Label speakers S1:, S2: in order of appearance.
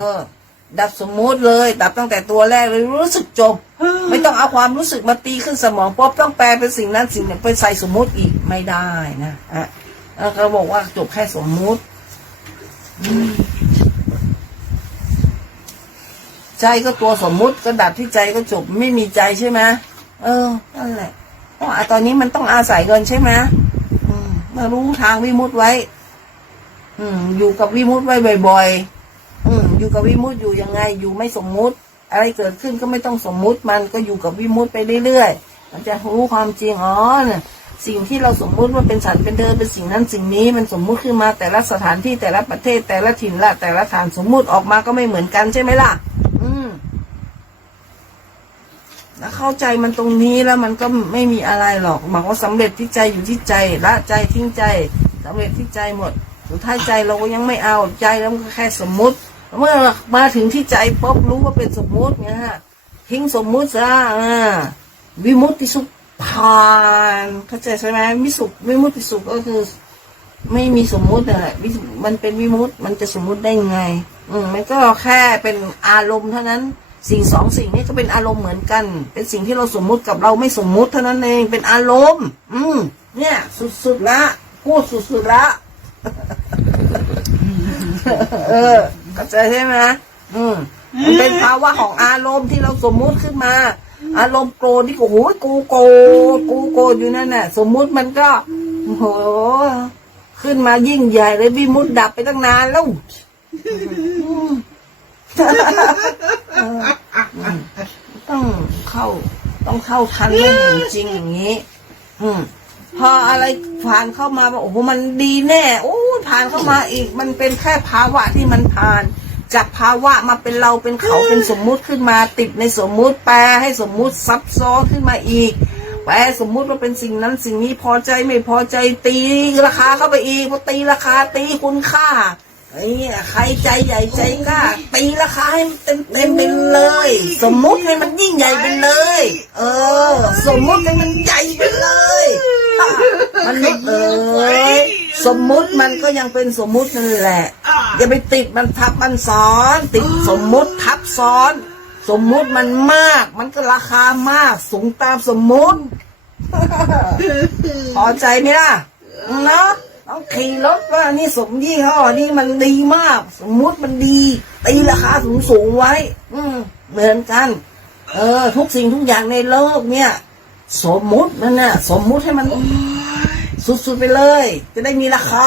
S1: เออ ดับสมมุติเลย ดับตั้งแต่ตัวแรกเลยรู้สึกจบ ไม่ต้องเอาความรู้สึกมาตีขึ้นสมองป๊บต้องแปลเป็นสิ่งนั้นสิ่งนี้ไปใส่สมมุติอีกไม่ได้นะอะแล้วเขาบอกว่าจบแค่สมมุติอืมใจก็ตัวสมมุติก็ดับที่ใจก็จบไม่มีใจใช่ไหมเออนั่นแหละเพราะอะตอนนี้มันต้องอาศัยเงินใช่ไหมอืมมารู้ทางวิมุตติไว้ อืม อยู่กับวิมุตติไว้บ่อย ๆ อยู่กับวิมุตอยู่ยังไง อยู่ไม่สมมุติ อะไรเกิดขึ้นก็ไม่ต้องสมมุติมันก็อยู่กับวิมุตไปเรื่อยๆมันจะรู้ความจริงอ๋อเนี่ยสิ่งที่เราสมมุติว่าเป็นสัตว์เป็นเดินเป็นสิ่งนั้นสิ่งนี้มันสมมุติขึ้นมาแต่ละสถานที่แต่ละประเทศแต่ละถิ่นละแต่ละฐานสมมุติออกมาก็ไม่เหมือนกันใช่ไหมล่ะ อืมแล้วเข้าใจมันตรงนี้แล้วมันก็ไม่มีอะไรหรอกบอกว่าสำเร็จที่ใจอยู่ที่ใจละใจทิ้งใจสำเร็จที่ใจหมดสุดท้ายใจเราก็ยังไม่เอาใจแล้วมันก็แค่สมมุติ เมื่อมาถึงที่ใจปุ๊บรู้ว่าเป็นสมมุติเนี่ยฮะทิ้งสมมุติซะวิมุตติสุขผ่านเข้าใจใช่ไหมวิสุขวิมุตติสุขก็คือ ไม่มีสมมุตินั่นแหละมันเป็นวิมุตติมันจะสมมุติได้ไง อืมมันก็แค่เป็นอารมณ์เท่านั้นสิ่งสองสิ่งนี้ก็เป็นอารมณ์เหมือนกัน เป็นสิ่งที่เราสมมุติกับเราไม่สมมุติเท่านั้นเองเป็นอารมณ์ อืม เนี่ย สุดๆละพูดสุดๆละเออ เข้าใจใช่ไหมอืมมันเป็นภาวะของอารมณ์ที่เราสมมุติขึ้นมา อารมณ์โกรธที่โอ้โหกูโกรธกูโกรธอยู่นั่นน่ะ สมมุติมันก็โอ้โหขึ้นมายิ่งใหญ่เลยวิมุตติดับไปตั้งนานแล้วอืมเอออืมต้องเข้า ต้องเข้าทันเรื่องจริงๆอย่างนี้ อืม พออะไรผ่านเข้ามาบอกโอ้โหมันดีแน่ โอ้ย ผ่านเข้ามาอีก มันเป็นแค่ภาวะที่มันผ่าน จากภาวะมาเป็นเราเป็นเขาเป็นสมมุติขึ้นมาติดในสมมุติแปลให้สมมุติซับซ้อนขึ้นมาอีกแปลสมมุติว่าเป็นสิ่งนั้นสิ่งนี้พอใจไม่พอใจตีราคาเข้าไปอีกพอตีราคาตีคุณค่าไอ้เนี่ยใครใจใหญ่ใจกล้าตีราคาให้มันเต็มเต็มไปเลย สมมุติให้มันยิ่งใหญ่ไปเลย เออ สมมุติให้มันใหญ่ไป มันษย์เอ้ยสมมุติมันก็ยังเป็นสมมุตินั่นแหละอย่าไปติดมันทับมันซ้อน ติดสมมุติทับซ้อน สมมุติมันมาก มันก็ราคามาก สูงตามสมมุติพอใจไหมล่ะเนาะต้องขี่รถว่านี่สมยี่ห้อนี่มันดีมาก สมมุติมันดีตีราคาสูงสูงๆไว้ อืมเหมือนกัน เออ ทุกสิ่งทุกอย่างในโลกเนี่ย สมมุตินั่นน่ะสมมุติให้มันสุดๆไปเลย จะได้มีราคา